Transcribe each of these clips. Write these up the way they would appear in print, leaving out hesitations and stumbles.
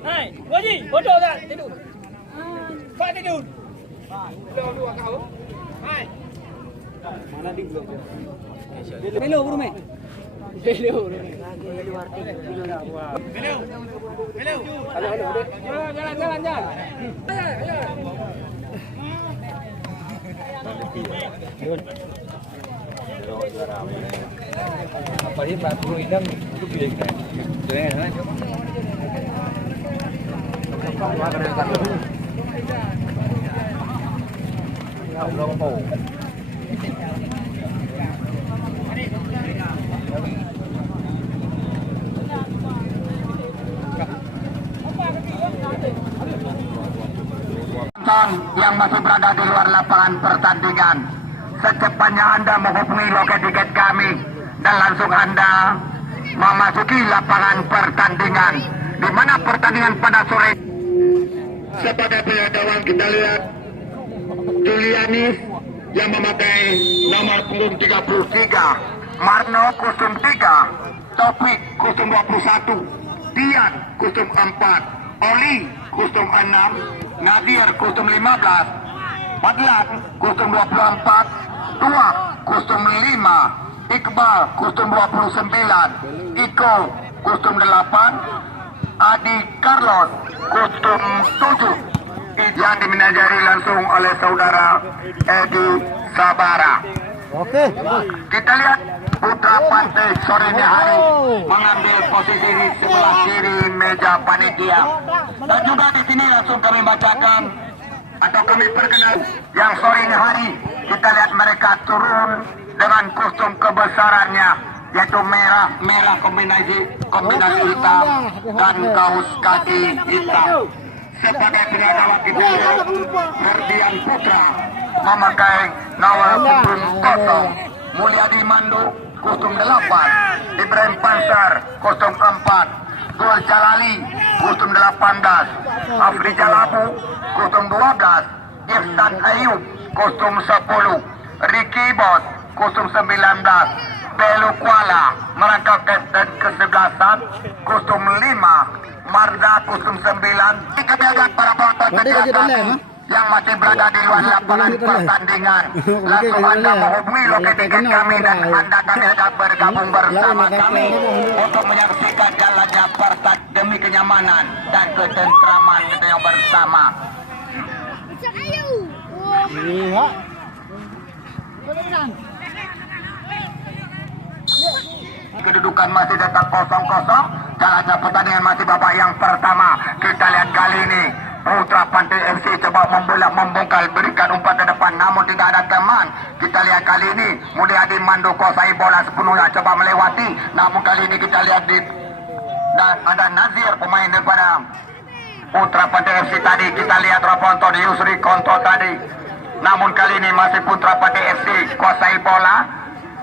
Hai, Waji, bodoh tak tidur? Pak tidur. Dua kau. Hai. Mana di belum? Belo burung eh. Belo. Belo. Belo. Halo. Jalan. Apa dia 40 indang itu bilik kan? Jangan coba. Yang masih berada di luar lapangan pertandingan, secepatnya Anda menghubungi loket tiket kami dan langsung Anda memasuki lapangan pertandingan, di mana pertandingan pada sore. Sebagai penyadawan kita lihat Julianis yang memakai nomor punggung 33, Marno kostum 3, Topik kostum 21, Dian kostum 4, Oli kostum 6, Nadir kostum 15, Padlan kostum 24, Tua kostum 5, Iqbal kostum 29, Iko kostum 8, Adi Carlos kostum 7, yang dimenajari langsung oleh saudara Edi Sabara. Oke. Kita lihat Putra Pantai sore ini hari mengambil posisi di sebelah kiri meja panitia. Dan juga di sini langsung kami bacakan atau kami perkenal yang sore ini hari kita lihat mereka turun dengan kostum kebesarannya, yaitu merah kombinasi hitam dan kaos kaki hitam. Sebagai penyadawa kita Ferdian Putra memakai nomor punggung 0, Mulyadi Mando kostum 8, Ibrahim Pansar kostum 4, Gol Jalali kostum 18, Afri Jalabu kostum 12, Ihsan Ayub kostum 10, Ricky Bos kostum 19, Belu Kuala merangkap dan kesebelasan kostum 5, Marda kostum 9. Kebiasaan para penonton yang masih berada di luar lapangan pertandingan, langsung Anda menghubungi loket tiket kami dan Anda kami akan bergabung bersama kami untuk menyaksikan jalannya pertandingan demi kenyamanan dan ketentraman kita bersama. Kedudukan masih tetap 0-0. Jalannya pertandingan masih babak yang pertama. Kita lihat kali ini Putra Pantai FC coba membongkal, berikan umpan ke depan, namun tidak ada teman. Kita lihat kali ini Mulyadi Mando kuasai bola sepenuhnya, coba melewati, namun kali ini kita lihat dan ada Nazir pemain daripada Putra Pantai FC tadi. Kita lihat Raponton Yusri Konto tadi, namun kali ini masih Putra Pantai FC kuasai bola,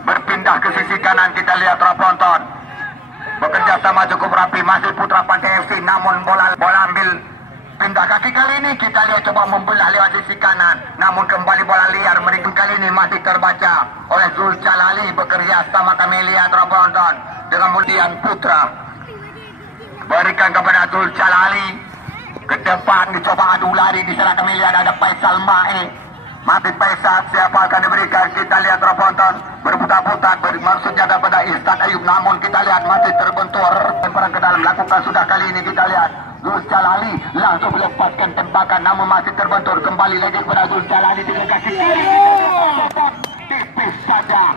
berpindah ke sisi kanan. Kita lihat Raponton bekerja sama cukup rapi, masih Putra Pantai FC, namun bola ambil pindah kaki. Kali ini kita lihat coba membelah lewat sisi kanan, namun kembali bola liar. Mereka kali ini masih terbaca oleh Zul Jalali, bekerja sama kami lihat Raponton dengan Mulyan Putra, berikan kepada Zul Jalali ke depan, dicoba adu lari. Di sana kami lihat ada Faisal Mae, mati Faisal, siapa akan diberikan? Kita lihat Raponton berputar-putar, maksudnya daripada Ihsan Ayub, namun kita lihat masih terbentur tembakan ke dalam. Lakukan sudah kali ini. Kita lihat Zul Jalali langsung melepaskan tembakan, namun masih terbentur. Kembali lagi kepada Zul Jalali dengan kaki kiri, tipis saja,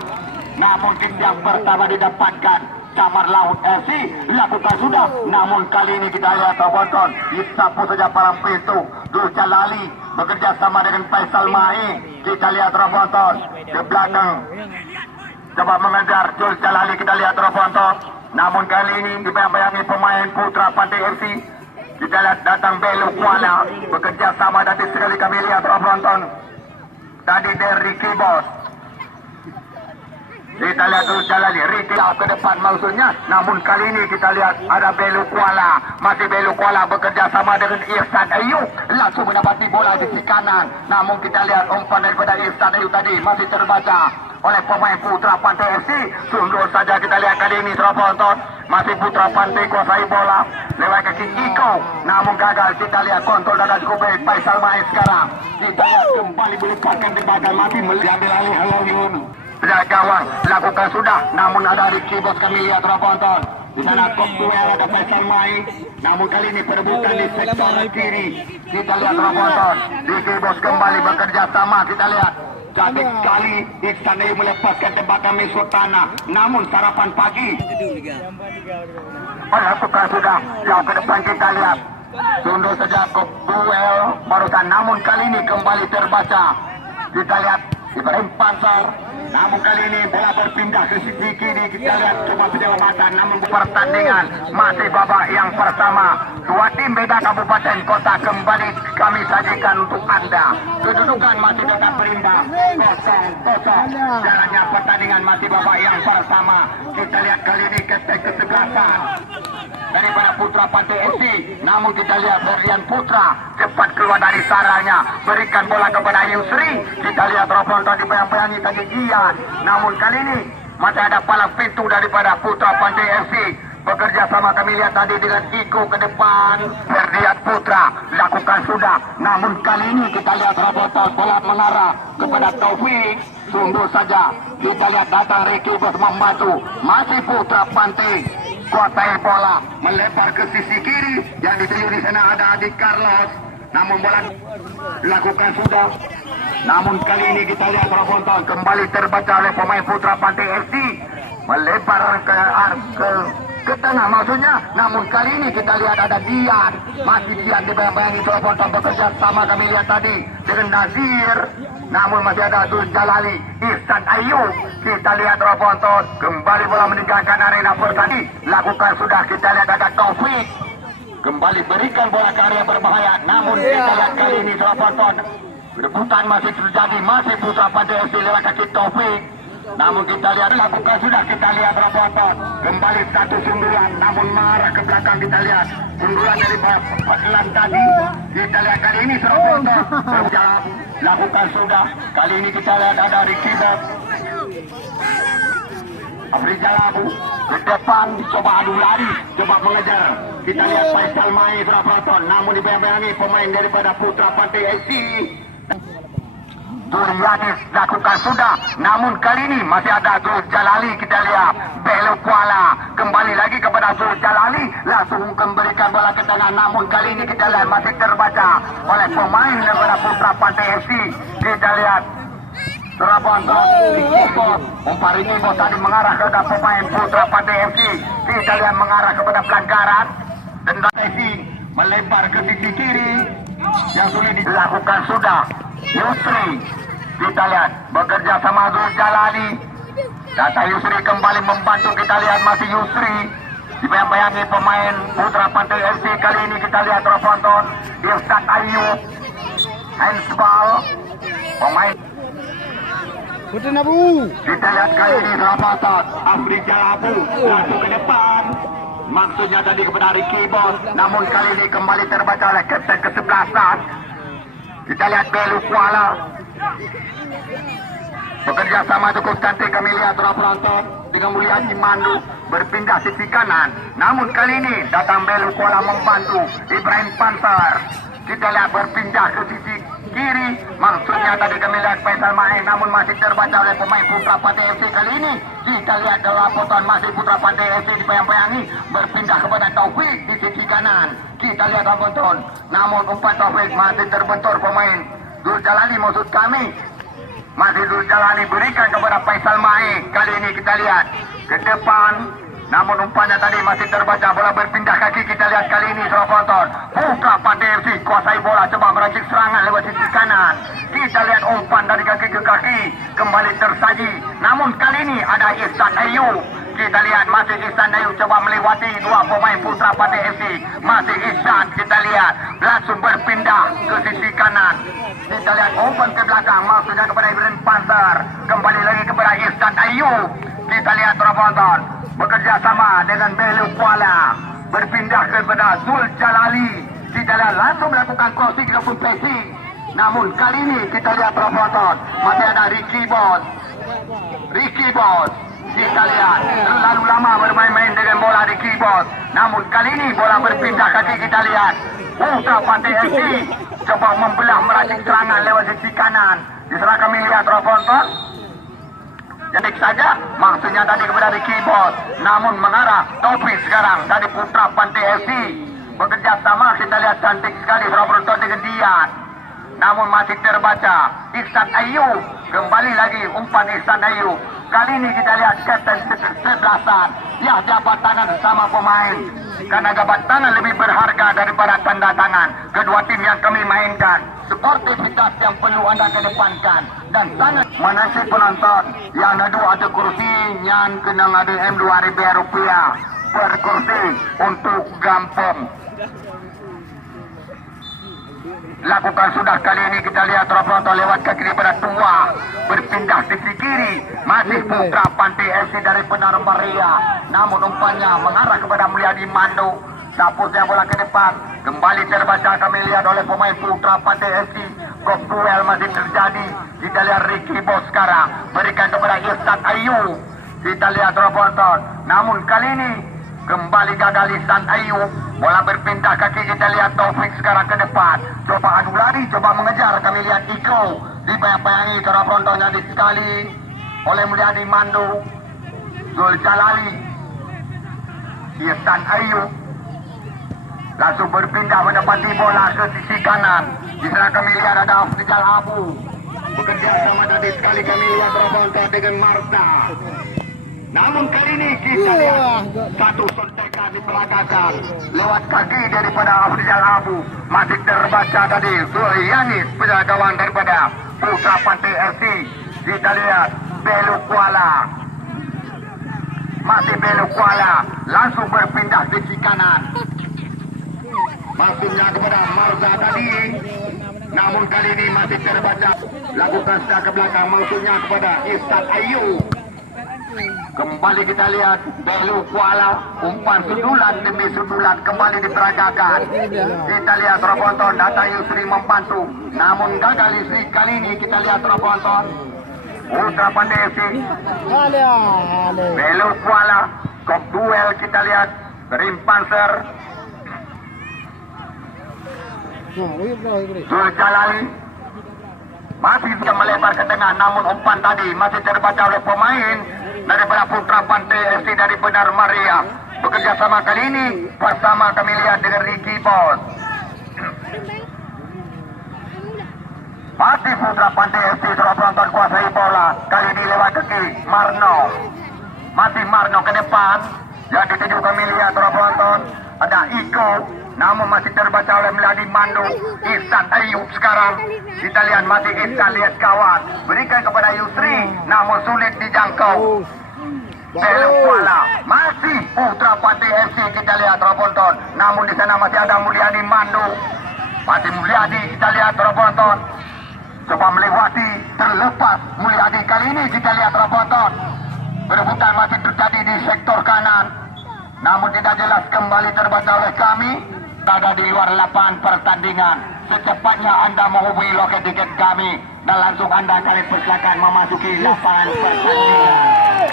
namun yang pertama didapatkan Camar Laut FC. Lakukan sudah, namun kali ini kita lihat Raponton disapu saja palang pintu. Zul Jalali bekerja sama dengan Faisal Mae. Kita lihat Raponton ke belakang coba mengejar Zul Jalali. Kita lihat Raponton, namun kali ini dibayang-bayangi pemain Putra Pantai FC. Kita lihat datang Belu Kuala, bekerja sama tadi sekali kami lihat Raponton tadi dari Ricky Bos. Kita lihat Zul Jalali, Ricky ke depan maksudnya, namun kali ini kita lihat ada Belu Kuala, masih Belu Kuala bekerja sama dengan Ihsan Ayub, langsung mendapati bola di sisi kanan, namun kita lihat umpan daripada Ihsan Ayub tadi masih terbaca oleh pemain Putra Pantai FC. Sundur saja kita lihat kali ini Raponton masih Putra Pantai kuasai bola lewat kaki Iko, namun gagal. Kita lihat kontrol dari cukup baik Faisal Maes sekarang. Kita lihat kembali melepaskan tembakan mati diambil alih Halawiun. Gawang lakukan sudah, namun ada Ricky Bos. Kami lihat Raponton di sana Kopduel ada Faisal Maes, namun kali ini perebutan di sektor kiri. Kita lihat Raponton, Ricky Bos kembali bekerja sama. Kita lihat cantik sekali Iksan Ayu melepaskan tembakan Sultana, namun sarapan pagi lakukan sudah jauh ke depan. Kita lihat tunduk saja Kopduel barusan, namun kali ini kembali terbaca. Kita lihat Ibrahim Pansar, namun kali ini bola berpindah ke sisi kiri. Kita lihat coba penyelamatan, namun pertandingan masih babak yang pertama. Dua tim beda kabupaten kota kembali kami sajikan untuk Anda. Kedudukan masih tetap berimbang 0-0. Jalannya pertandingan masih babak yang pertama. Kita lihat kali ini kesebelasan daripada Putra Pantai FC, namun kita lihat Berlian Putra cepat keluar dari sarangnya, berikan bola kepada Yusri. Kita lihat Roponton dibayang-bayangi tadi Ian, namun kali ini masih ada palang pintu daripada Putra Pantai FC. Bekerja sama kami lihat tadi dengan Iko ke depan. Berlian Putra lakukan sudah, namun kali ini kita lihat Roponton bola mengarah kepada Taufik. Sungguh saja kita lihat datang Ricky Bos membantu. Masih Putra Pantai kuasai bola melebar ke sisi kiri, yang dituju di sana ada Adik Carlos, namun bola lakukan sudah, namun kali ini kita lihat Roponton kembali terbaca oleh pemain Putra Pantai FC melebar ke tengah maksudnya, namun kali ini kita lihat ada Dian, masih Dian dibayang-bayangi Roponton bekerja sama kami lihat tadi dengan Nazir, namun masih ada Zul Jalali, Ihsan Ayu. Kita lihat Roponton kembali bola meninggalkan arena pertandingan. Lakukan sudah, kita lihat ada Taufik kembali berikan bola ke area berbahaya, namun kita lihat kali ini Roponton rebutan masih terjadi, masih Putra Pantai FC lewat kaki Taufik, namun kita lihat lakukan sudah. Kita lihat Roponton kembali satu sundulan, namun marah ke belakang. Kita lihat sundulan dari Paklan tadi. Kita lihat kali ini Roponton berjalan lakukan sudah. Kali ini kita lihat ada Ricky Bos Afrizalabu ke depan, coba adu lari, coba mengejar. Kita lihat Faisal Maes Roponton, namun dibayang-bayangi pemain daripada Putra Pantai FC. Durianis lakukan sudah, namun kali ini masih ada Zul Jalali. Kita lihat Belo Kuala kembali lagi kepada Zul Jalali, langsung memberikan bola ke tengah, namun kali ini kita lihat masih terbaca oleh pemain daripada Putra Pantai FC. Kita lihat Roponton umpan ini tadi mengarah kepada pemain Putra Pantai FC. Kita lihat mengarah kepada pelanggaran dan FC melebar ke sisi kiri yang sulit dilakukan sudah. Yusri kita lihat bekerja sama Zul Jalali, data Yusri kembali membantu. Kita lihat masih Yusri dibayang-bayangi pemain Putra Pantai FC. Kali ini kita lihat Roponton Ihsan Ayu handsball pemain Putra Nabu. kita lihat kali ini Roponton Afrizalabu langsung ke depan, maksudnya tadi kepada Ricky Bos, namun kali ini kembali terbaca oleh kapten ke-11. Kita lihat Belu Kuala bekerja sama cukup cantik. Kami lihat Roponton dengan Mulia Cimandu berpindah sisi kanan, namun kali ini datang Belu Kuala membantu Ibrahim Pansar. Kita lihat berpindah ke sisi kiri, maksudnya tadi kami lihat Faisal Maes, namun masih terbaca oleh pemain Putra Pantai FC. Kali ini kita lihat Roponton masih Putra Pantai FC dibayang-bayangi berpindah kepada Taufik di sisi kanan. Kita lihat Roponton, namun umpan Taufik masih terbentur pemain Zul Jalali, maksud kami masih Zul Jalali berikan kepada Faisal Maes. Kali ini kita lihat ke depan, namun umpannya tadi masih terbaca, bola berpindah kaki. Kita lihat kali ini Roponton Putra Pantai FC kuasai bola, coba meracik serangan lewat sisi kanan. Kita lihat umpan dari kaki ke kaki kembali tersaji, namun kali ini ada Ihsan Ayu. Kita lihat masih Ihsan Ayu coba melewati dua pemain Putra Pantai FC. Masih Ihsan, kita lihat langsung berpindah ke sisi kanan. Kita lihat umpan ke belakang, maksudnya kepada Ibrahim Pansar, kembali lagi kepada Ihsan Ayu. Kita lihat Roponton bekerja sama dengan Belu Kuala berpindah kepada Zul Jalali. Kita lihat langsung melakukan crossing ataupun pressing, namun kali ini kita lihat Roponton masih ada Ricky Bos Kita lihat terlalu lama bermain-main dengan bola di keyboard. Namun kali ini bola berpindah kaki, kita lihat Putra Pantai FC coba membelah meracik serangan lewat sisi kanan. Diserahkan Milia Trofonton. Jadi saja maksudnya tadi kepada di keyboard, namun mengarah Taufik sekarang dari Putra Pantai FC bekerja sama. Kita lihat cantik sekali Trofonton dengan Dian. Namun masih terbaca Ihsan Ayu, kembali lagi umpan Ihsan Ayu. Kali ini kita lihat kapten sebelasan yang jabat tangan bersama pemain, karena jabat tangan lebih berharga daripada tanda tangan. Kedua tim yang kami mainkan, sportivitas yang perlu anda kedepankan dan sangat menasib penonton yang ada kursi yang kena ada RM2.000 per kursi untuk gampang. Lakukan sudah kali ini, kita lihat Trofonton lewat kaki daripada tua berpindah sisi kiri, masih Putra Pantai FC dari Benar Maria, namun umpannya mengarah kepada Mulyadi Mando. Sapusnya bola ke depan, kembali terbaca kami lihat oleh pemain Putra Pantai FC. Gol duel masih terjadi. Kita lihat Ricky Bos sekarang berikan kepada Ihsan Ayu. Kita lihat Trofonton, namun kali ini kembali gagal Ihsan Ayu. Bola berpindah kaki, kita lihat Taufik sekarang ke depan. Coba adu lari, coba mengejar. Kami lihat Iko dibayang-bayangi Trofonton yang disekali oleh Mulyadi Mando. Zul Jalali, Ihsan Ayu langsung berpindah menepati bola ke sisi kanan. Di sana kami lihat ada Afrizal Abu bekerja sama tadi sekali. Kami lihat Trofonton dengan Marta. Namun kali ini kita lihat satu sontekan diperagakan lewat kaki daripada Afrizal Abu. Masih terbaca tadi Zulyanis, penjagawan daripada Putra Pantai FC. Kita lihat Belu Kuala, masih Belu Kuala langsung berpindah ke sisi kanan. Masuknya kepada Marza tadi, namun kali ini masih terbaca lakukan secara ke belakang, maksudnya kepada Ihsan Ayu. Kembali kita lihat Belu Kuala, umpan sudulan demi sudulan kembali diperagakan. Kita lihat Trofonton, datang Yusri membantu, namun gagal Yusri. Kali ini kita lihat Trofonton, Putra Pantai FC, Belu Kuala, kok duel kita lihat Rim Panzer, Zul Jalali masih bisa melebar ke tengah, namun umpan tadi masih terbaca oleh pemain daripada Putra Pantai FC dari Benar Maria. Bekerja sama kali ini bersama kami lihat dengan Ricky Bos. Masih Putra Pantai FC sudah penonton kuasai bola. Kali ini lewat kaki Marno. Masih Marno ke depan. Yang dituju kami lihat sudah penonton. Ada Iko, namun masih terbaca oleh Mulyadi Mando. Ihsan Ayub sekarang. Kita lihat masih Ihsan, lihat kawan. Berikan kepada Yusri, namun sulit dijangkau. Belu Kuala, masih Putra Pantai FC. Kita lihat Trofonton, namun di sana masih ada Mulyadi Mando. Masih Mulyadi, kita lihat Trofonton. Coba melewati, terlepas Mulyadi. Kali ini kita lihat Trofonton. Perebutan masih terjadi di sektor kanan, namun tidak jelas kembali terbaca oleh kami. Ada di luar lapangan pertandingan. Secepatnya anda menghubungi loket tiket kami dan langsung anda kalian persilakan memasuki lapangan pertandingan.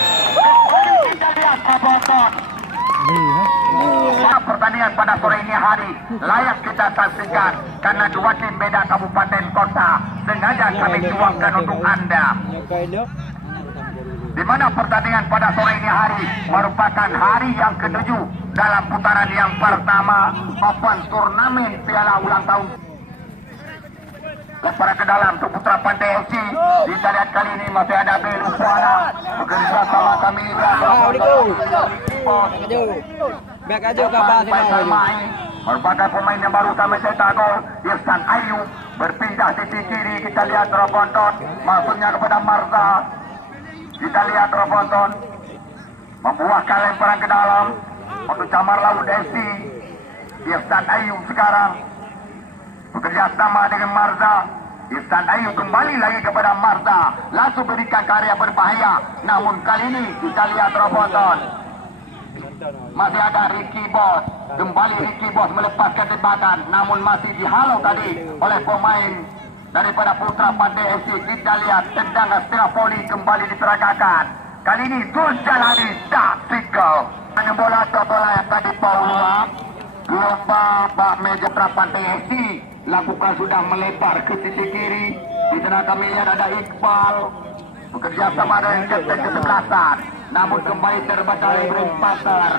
Kita lihat Trofonton. Pertandingan pada sore ini hari layak kita saksikan karena dua tim beda kabupaten kota sengaja kami tuangkan untuk anda. Di mana pertandingan pada sore ini hari merupakan hari yang ke-7 dalam putaran yang pertama Open Turnamen Piala Ulang Tahun. Kepada ke dalam untuk Putra Pantai FC. Kita lihat kali ini masih ada Belu Kuala bekerja sama kami. Merupakan pemain yang baru kami cetak gol. Ihsan Ayu berpindah sisi kiri. Kita lihat Trofonton maksudnya kepada Marza. Kita lihat Trofonton membuahkan lemparan ke dalam untuk Camar Laut FC. Ihsan Ayu sekarang bekerja sama dengan Marza. Ihsan Ayu kembali lagi kepada Marza, langsung berikan karya berbahaya. Namun kali ini kita lihat Trofonton masih ada Ricky Bos. Kembali Ricky Bos melepaskan tembakan, namun masih dihalau tadi oleh pemain daripada Putra Pantai FC. Kita lihat tendangan setengah poli kembali diseragakan. Kali ini Zul Jalali tak tinggal. Hanya bola atau bola yang tadi Paulua. Gelombang Pak Meja Terapan TSC lakukan sudah melebar ke sisi kiri. Di sana kami lihat ada Iqbal bekerja sama dengan kapten kesebelasan. Namun kembali terbaca oleh Ibrahim Pasar.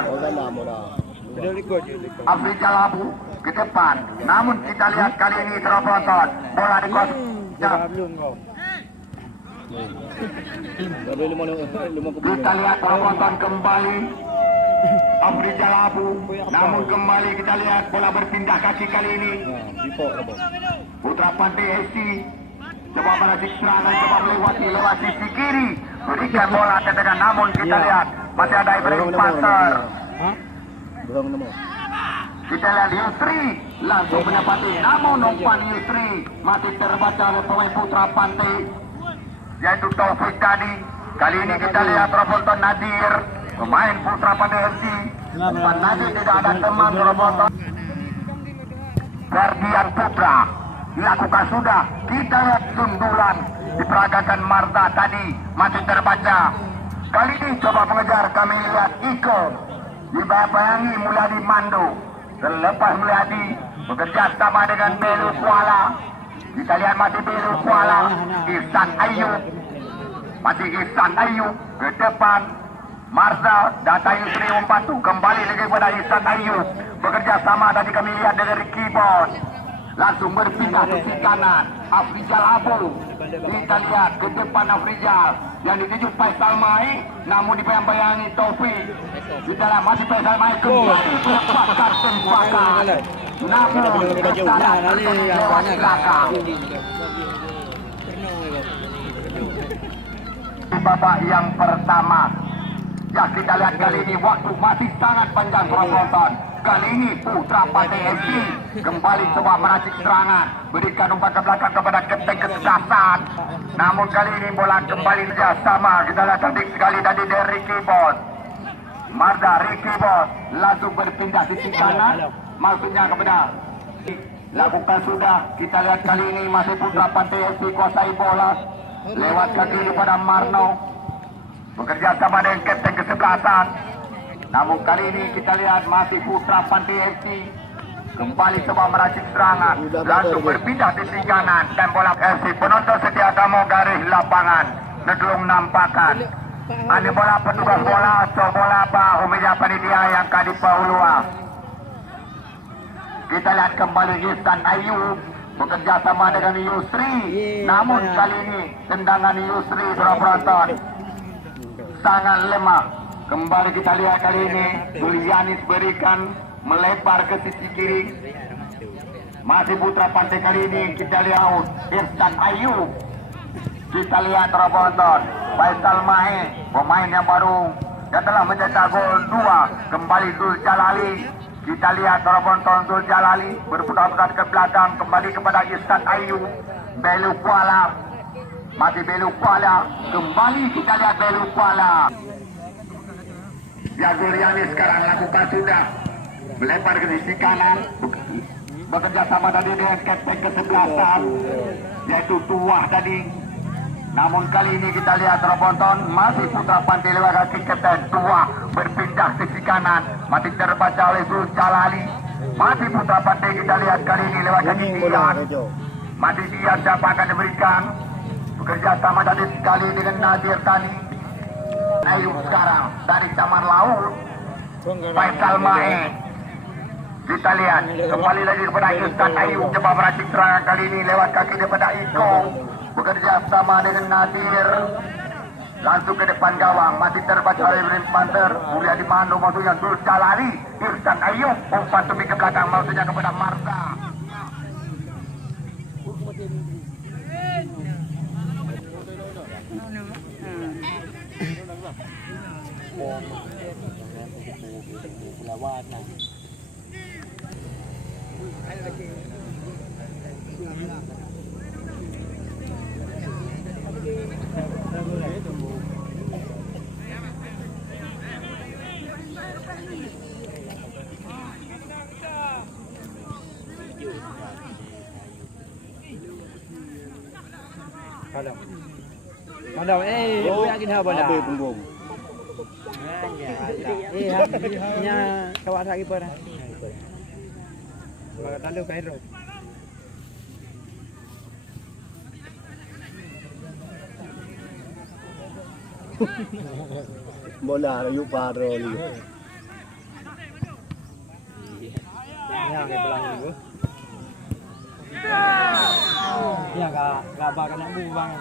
Dia ikut je. Afri Jalabu ke depan. Namun kita lihat kali ini terobosan. Bola di kos. Belum kau. Kita lihat terobosan kembali. Afri Jalabu. Namun kembali kita lihat bola berpindah kaki kali ini. Putra Pantai SC coba berhasil serangan, coba melewati lewat sisi kiri, berikan bola ke tengah. Namun kita lihat masih ada Ibrahim Pasar. Kita lihat Yusri langsung mendapati, namun umpan Yusri masih terbaca oleh pemain Putra Pantai yaitu Taufik tadi. Kali ini kita lihat terobosan Nadir, pemain Putra Pantai FC. Umpan Nadir tidak ada teman terobosan. Ferdian Putra dilakukan sudah. Kita lihat sundulan diperagakan Marta tadi masih terbaca. Kali ini coba mengejar, kami lihat Iko dibayangi Mulyadi Mando. Terlepas Mulyadi bekerja sama dengan Belu Kuala. Kita lihat masih Belu Kuala. Ihsan Ayub, masih Ihsan Ayub ke depan. Marza data Yusri membantu kembali lagi pada Ihsan Ayub. Bekerja sama tadi kami lihat dari keyboard. Langsung berpindah ke sisi kanan. Afrizal Abu. Kita lihat ke depan Afrizal. Yang dituju Faisal Mai. Namun dibayang-bayangi Taufik. Di dalam masih Faisal Mai kembali melepaskan tembakan. Namun kesalahan lewat belakang. Di babak yang pertama. Ya kita lihat kali ini waktu masih sangat panjang penonton. Kali ini Putra Pantai FC kembali coba meracik serangan, berikan umpan ke belakang kepada kapten kesebelasan. Namun kali ini bola kembali sama. Kita lihat cantik sekali tadi dari Ricky Bos. Marda Ricky Bos langsung berpindah sisi kanan, maksudnya kepada lakukan sudah. Kita lihat kali ini masih Putra Pantai FC kuasai bola lewat kaki kepada Marno, bekerja sama dengan kapten kesebelasan. Namun kali ini kita lihat masih Putra Pantai FC kembali coba meracik serangan, langsung berpindah sisi kanan dan bola FC. Penonton setia kamu garis lapangan Negelung nampakan. Ini bola petugas bola, bola Pak Umeja Panitia yang kadi Paulua. Kita lihat kembali Ihsan Ayub bekerja sama dengan Yusri. Namun kali ini tendangan Yusri penonton sangat lemah. Kembali kita lihat kali ini Julianis berikan melebar ke sisi kiri. Masih Putra Pantai kali ini kita lihat Ihsan Ayub. Kita lihat terobosan Faisal Mai, pemain yang baru yang telah mencetak gol 2. Kembali Zul Jalali. Kita lihat terobosan Zul Jalali berputar-putar ke belakang kembali kepada Ihsan Ayub. Belu Kuala, masih Belu Kuala. Kembali kita lihat Belu Kuala. Ya Julianis sekarang lakukan sudah melebar ke sisi kanan, bekerja sama tadi dengan kapten kesebelasan yaitu Tuah tadi. Namun kali ini kita lihat terobosan masih Putra Pantai lewat kaki kapten Tuah berpindah sisi kanan, masih terbaca oleh Zul Jalali. Masih Putra Pantai kita lihat kali ini lewat kaki Dian, masih Dian siapa akan diberikan, bekerja sama tadi sekali dengan Nadir tadi. Ayub sekarang dari Taman Laut Faisal Mae. Kita lihat kembali lagi kepada Ihsan Ayub coba meracik serangan kali ini lewat kaki daripada Iko, bekerja sama dengan Nadir. Langsung ke depan gawang, masih terbaca oleh Ibrahim Panter. Mulyadi Mando maksudnya Zul Jalali. Ihsan Ayub umpan tumi ke belakang maksudnya kepada Marta. Madam, buat gini apa dah? Habis punggung. Iya, punya Kawasaki pernah. Mga talo kayo. Bola yung paroli. Yan, kay Belang ko. Yan, gaba ka ng bubang.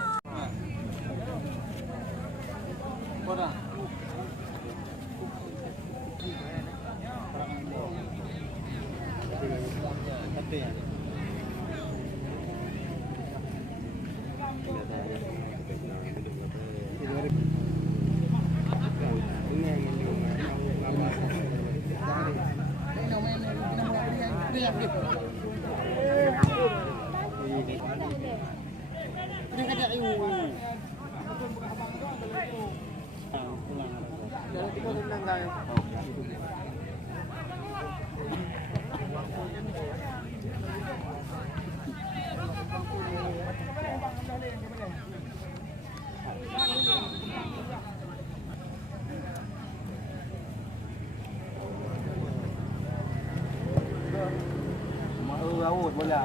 Rawut bola.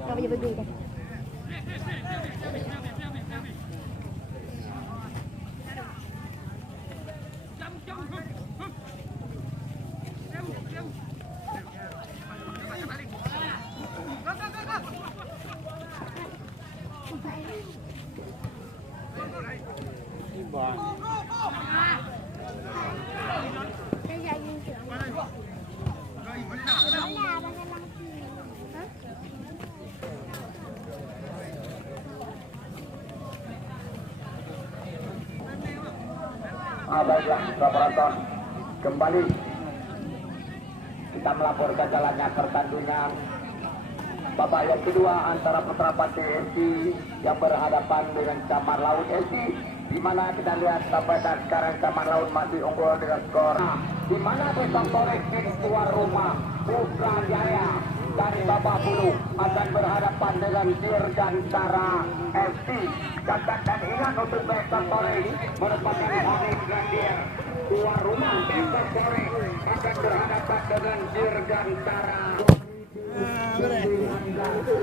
Kau punya baju kan? Saya ingin coba. Baiklah, penonton, kembali kita melaporkan jalannya pertandingan babak yang kedua antara Putra Pantai FC yang berhadapan dengan Camar Laut FC, di mana kita lihat sampai dan sekarang Camar Laut masih unggul dengan skor. Di mana besok sore kini tuan rumah Putra Jaya dari babak bulu akan berhadapan dengan Dirgantara FC. Dan ingat untuk besok sore merupakan hari terakhir tuan rumah besok sore akan berhadapan dengan Dirgantara.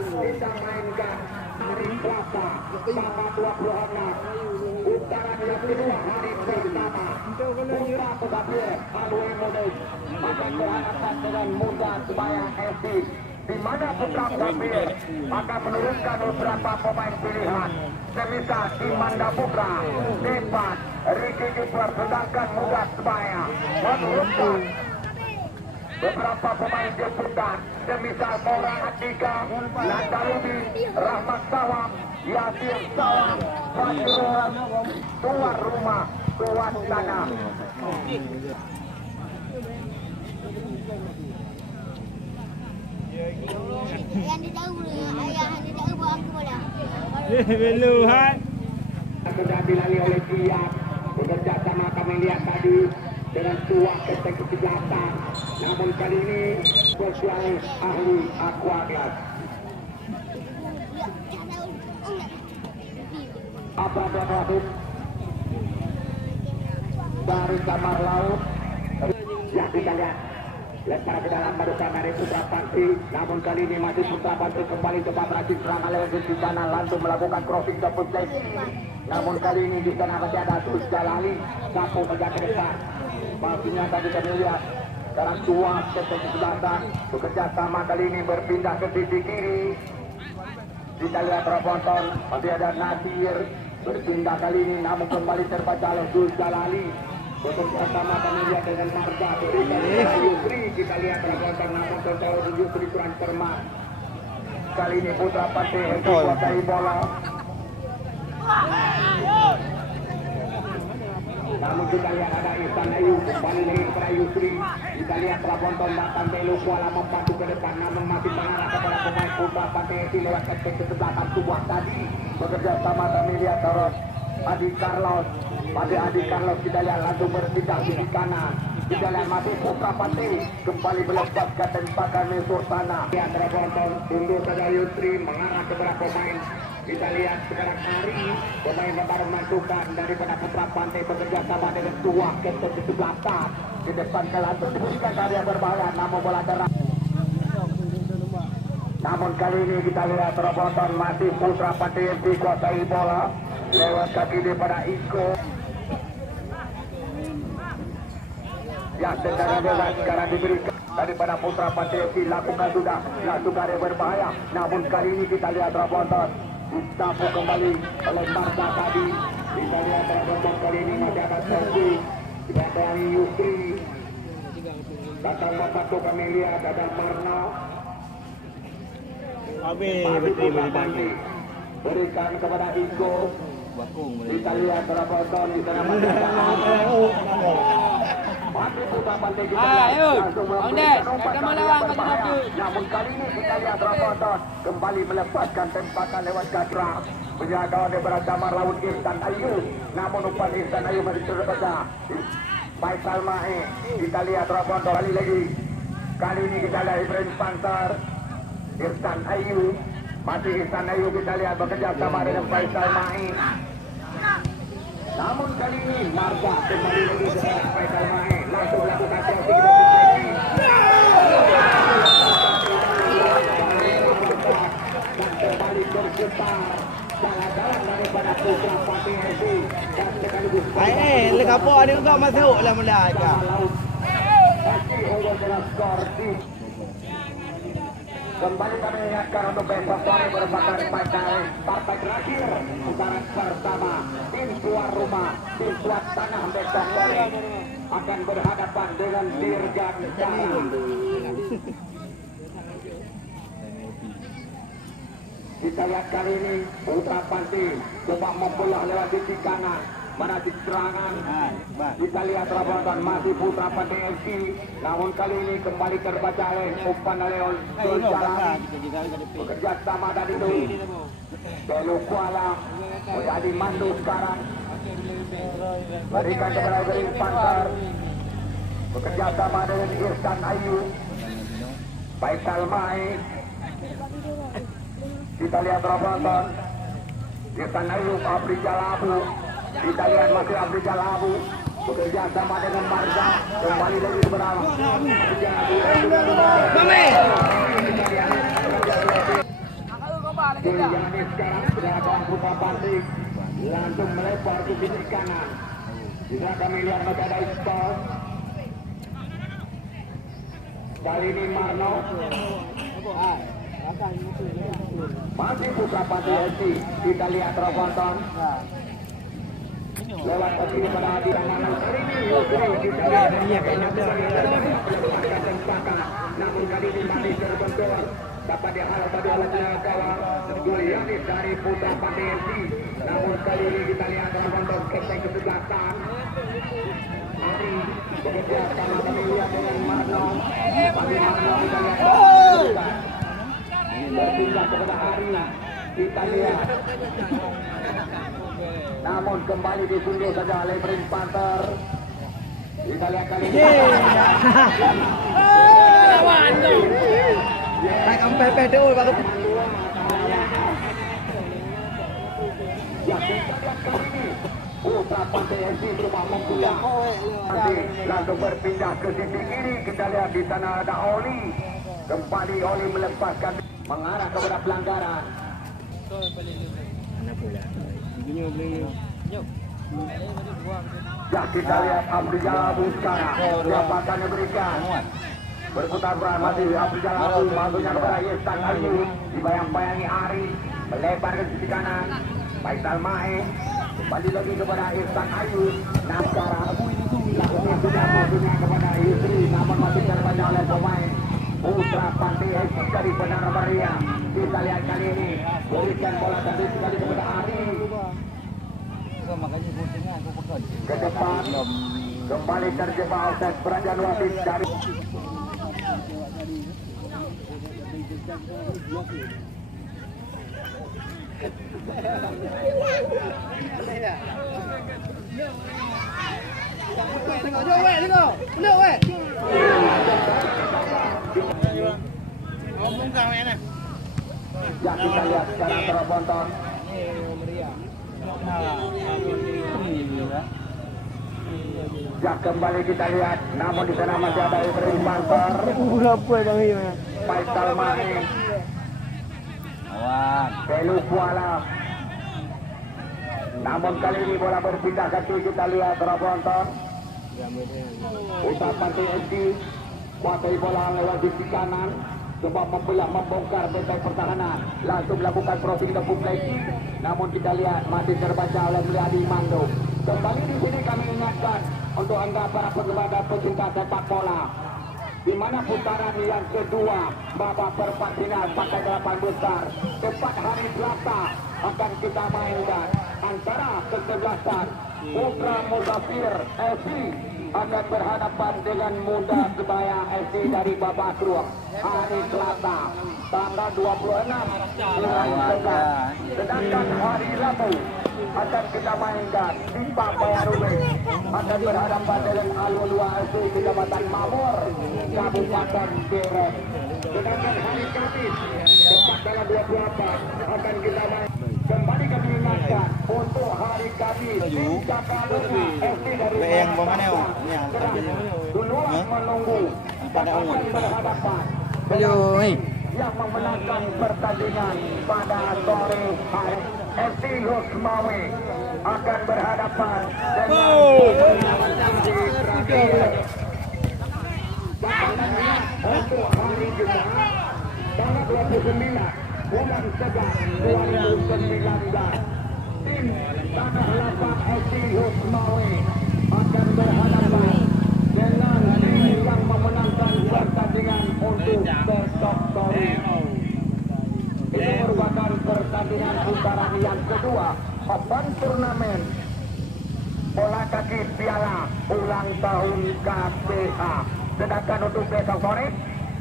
Kita mainkan hari Selasa tanggal 26 putaran yang kedua hari pertama. Putra Tugapir Alwe Modus akan berhadapan dengan Muda Sebayang FC, di mana Putra Tugapir akan menurunkan beberapa pemain pilihan semisal Imanda Putra, Depan, Riki Kipler, sedangkan Muda Sebayang menurunkan beberapa pemain jemputan semisal Mora Atika, Landalubi, Rahmat Sawam, Yasir Sawam, Fajrul, tuan rumah, tuan tanah. Yang di jauh ayah yang di jauh bawa aku bola. Beluhan. Sudah dilalui oleh dia bekerja sama kami lihat tadi dengan tuah ketek kejahatan. Namun kali ini spesial ahli aquaglas. Apa Rahim dari Camar Laut yang kita lihat lempar ke dalam barusan dari Putra Pantai. Namun kali ini masih Putra Pantai kembali coba berhasil serangan lewat di sana, langsung melakukan crossing ke posisi. Namun kali ini di sana masih ada Tus Jalali sapu menjaga ke depan. Maksudnya tadi kami lihat sekarang tuas ke sisi belakang bekerja sama kali ini berpindah ke sisi kiri. Kita lihat penonton masih ada Nasir berpindah kali ini, namun kembali terbaca oleh Tus Jalali. Bekerja sama kami lihat dengan Marga berikan Yusri. Kita lihat penonton namun kontrol Yusri kurang cermat. Kali ini Putra Pantai menguasai bola. Namun kita lihat ada Ihsan Ayu kembali lagi kepada Yusri. Kita lihat penonton datang Belu Kuala membantu ke depan, namun masih mengarah kepada pemain Putra Pantai lewat ketek ke belakang tubuh tadi. Bekerja sama kami lihat terus Adi Carlos. Adi Carlos kita lihat langsung berpindah di kanan. Kita lihat masih Putra Pati kembali melepaskan tembakan mesur sana. Di antara penonton tunduk saja Yusri mengarah kepada pemain. Kita lihat sekarang Ari pemain pertarungan masukan daripada Putra Pantai bekerja sama dengan tua Kapten 17 di depan kelas untuk diberikan karya berbahaya namun bola terang. Namun kali ini kita lihat penonton masih Putra Pantai yang dikuasai bola lewat kaki daripada Iko. Yang tendangan bebas sekarang diberikan daripada Putra Pantai lakukan sudah karya berbahaya. Namun kali ini kita lihat penonton disapu kembali oleh Marta tadi. Kita lihat penonton kali ini masih ada Sergi dari Yusri. Datang membantu kami lihat ada Marno. Berikan kepada Iko. Kita lihat penonton di sana masih ada namun kali ini kita lihat penonton kembali melepaskan tembakan lewat gatra. Penjaga daripada Damar Laut Ihsan Ayu. Namun umpan Ihsan Ayu masih terbaca. Faisal Mae. Kita lihat penonton kali lagi. Kali ini kita lihat Ibrahim Pantar. Ihsan Ayu. Masih Ihsan Ayu kita lihat bekerja sama dengan Faisal Mae. Namun kali ini Marga kembali lagi kepada Faisal Mae. Langsung melakukan crossing dan kembali berputar jalan-jalan daripada Putra Pati FC dan sekaligus legapo ada juga masuk lah mula aja. masih unggul dengan skor di. Kembali kami ingatkan untuk besok sore merupakan partai terakhir putaran pertama. Tim tuan rumah, tim tuan tanah besok sore akan berhadapan dengan Dirgan Jaya. Kita lihat kali ini Putra Panti coba membelah lewat sisi kanan. Mana di serangan. Kita lihat penonton masih Putra Pantai FC. Namun kali ini kembali terbaca oleh umpan oleh Sultan. Bekerja sama dari itu. Belu Kuala menjadi mandu sekarang. Berikan kepada Ibrahim Pantar. Bekerja sama dengan Ihsan Ayu. Faisal Mae. Kita lihat penonton. Ihsan Ayu Abri Jalabu. Kita lihat masih Abdi Jalabu bekerja sama dengan Marga kembali lagi berapa Juliani sekarang sudah kawan Putra Panti langsung melebar ke sisi kanan. Bisa kami lihat masih ada Ispol. Kali ini Marno masih Putra Panti FC. Kita lihat penonton lewat kaki kepada Adi Ramalan. Kita lihat namun kali ini masih terbentur dapat dihalau tadi oleh kawan Juliani dari Putra Pantai FC. Namun kali ini kita lihat penonton Kapten kesebelasan Ari bekerja sama kami lihat dengan Marno. Tapi Marno kita lihat berpindah kepada Ari. Kita lihat namun kembali disunduh saja oleh Ibrahim Pantar. Kita lihat kali ini. Naik sampai PDU baru. Putra Pantai FC coba membuka. Nanti langsung berpindah ke sisi kiri. Kita lihat di sana ada Oli. Kembali Oli melepaskan mengarah kepada pelanggaran. Ya kita lihat Abdi Jalabu sekarang siapakah yang berikan berputar berat masih Abdi Jalabu masuknya kepada Ihsan Ayu dibayang-bayangi Ari melebar ke sisi kanan Faisal Mae kembali lagi kepada Ihsan Ayu. Nah sekarang lakukan sudah masuknya kepada Yusri namun masih terbaca oleh pemain Putra Pantai FC dari Benar Meriah. Kita lihat kali ini berikan bola tadi sekali kepada Ari ke depan kembali terjebak offside Brajan Wasit dari Tengok jom weh, tengok. Peluk weh. Ngomong kau ni. Ya kita lihat sekarang terbonton. Ya kembali kita lihat, namun di sana masih ada Ibrahim Bantar. Apa bang ini? Faisal Main. Awan. Pelu Kuala. Namun kali ini bola berpindah ke kiri, kita lihat terbonton. Ucapan TFC kuasai bola lewat sisi kanan, coba membelah membongkar benteng pertahanan, langsung melakukan crossing ke publik. Namun kita lihat masih terbaca oleh Mulyadi Mando. Kembali di sini kami ingatkan untuk anda para penggemar dan pecinta sepak bola, di mana putaran yang kedua babak perempat final pakai 8 besar tepat hari Selasa akan kita mainkan antara kesebelasan Putra Muzafir FC akan berhadapan dengan Muda Sebaya FC dari Babakruang hari Selasa tanggal 26 bulan 11. Sedangkan hari Rabu akan kita mainkan Simba Bayarube akan berhadapan dengan Alulua FC Kecamatan Mamor Kabupaten Serang. Sedangkan hari Kamis tepat tanggal 24 akan kita main. Kembali kami ingatkan untuk hari Kamis Jakarta FC dari Yang mana ni? duluan menunggu akan berhadapan yang memenangkan pertandingan pada sore hari. FC Losmawe akan berhadapan dengan untuk hari Jumat tanggal 29 bulan 11 2019. Tim Tanah Lapang FC Losmawe akan berhadapan dengan tim yang memenangkan pertandingan untuk besok sore. Ini merupakan pertandingan putaran yang kedua Open Turnamen bola kaki piala ulang tahun KPH. Sedangkan untuk besok sore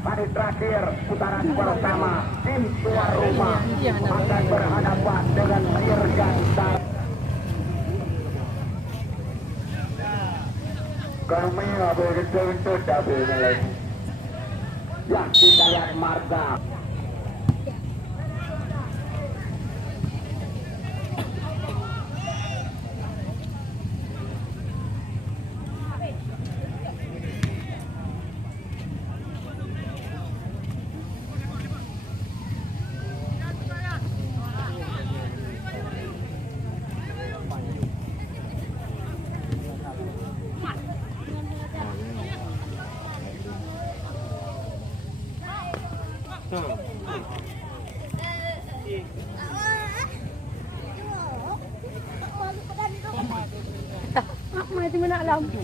hari terakhir putaran pertama tim tuan rumah akan berhadapan dengan Dirganta. Kami betul-betul double nilai. Ya kita lihat marka. Mati mana lampu.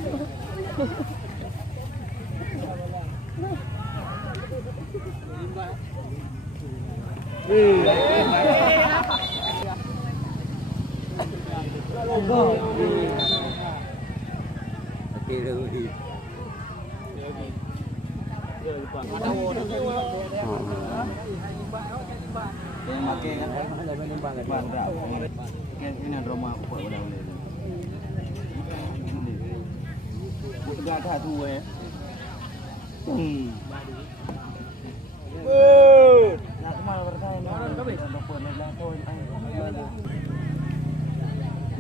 Ini drama aku buat boleh. Tegak dah tu eh. Nak kemal bertanya.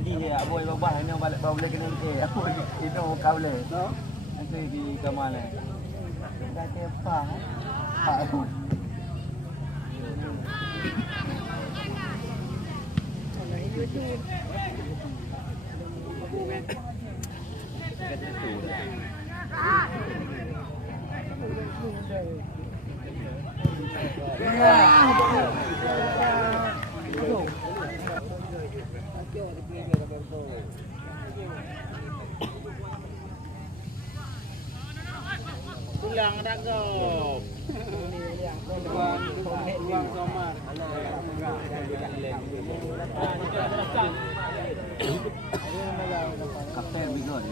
Ini ya boy babah ini balik bawa boleh kena aku itu kau boleh. Nanti di kemal eh. Dah tepa. Pak aku. Pulang dah kau. Ruang kamar. Kapten bigot.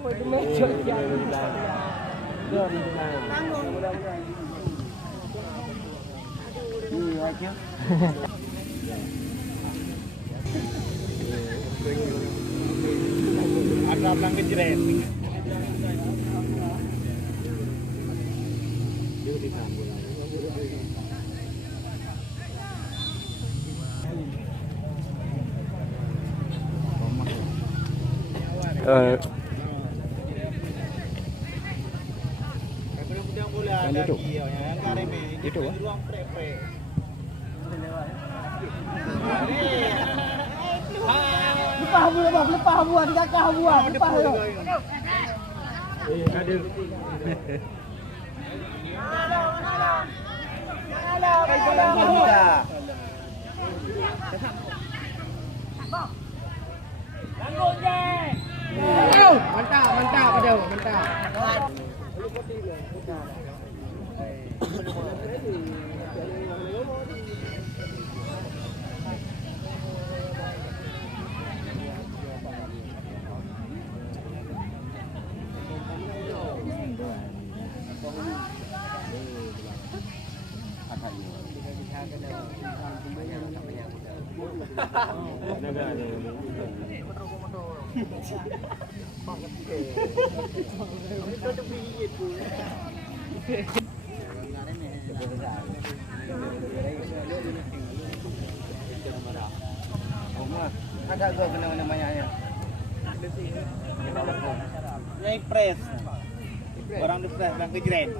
Oh, dia macam Thank you. Akrab lang kejret. Itu ruang pre-pre. Lepas habu dah, lepas habu ada kakak habu ah. Lepas tu. Ada. Mantap pada, mantap. Ada gua kena banyaknya. Yang press. Orang stres lang kejret.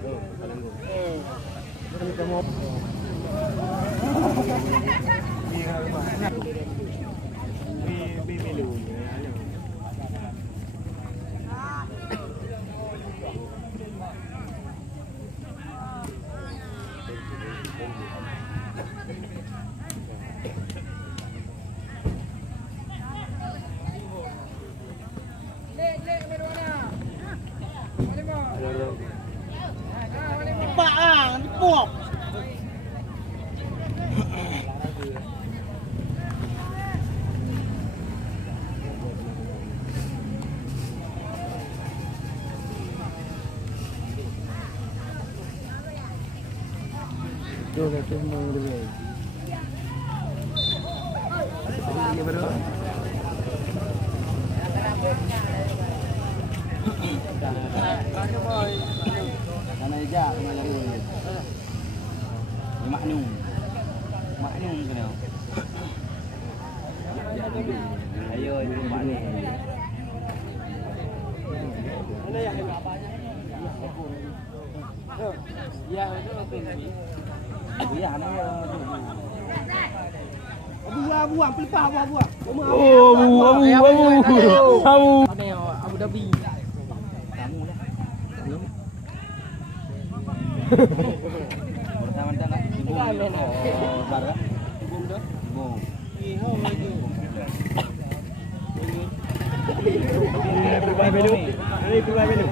Mana aja, mana lagi. Maknum. Maknum kena. Ayo itu maknum. Mana yang apanya? Ya, itu apa ini? Ya, ana yang Abu pelipah abu. Oh, abu. Ada yang Abu Dhabi. Kamu lah. Pertama-tama ibu. Oh, barang. Ibu dah. Ibu. Iho lagi. Ini berubah menu. Ini berubah menu.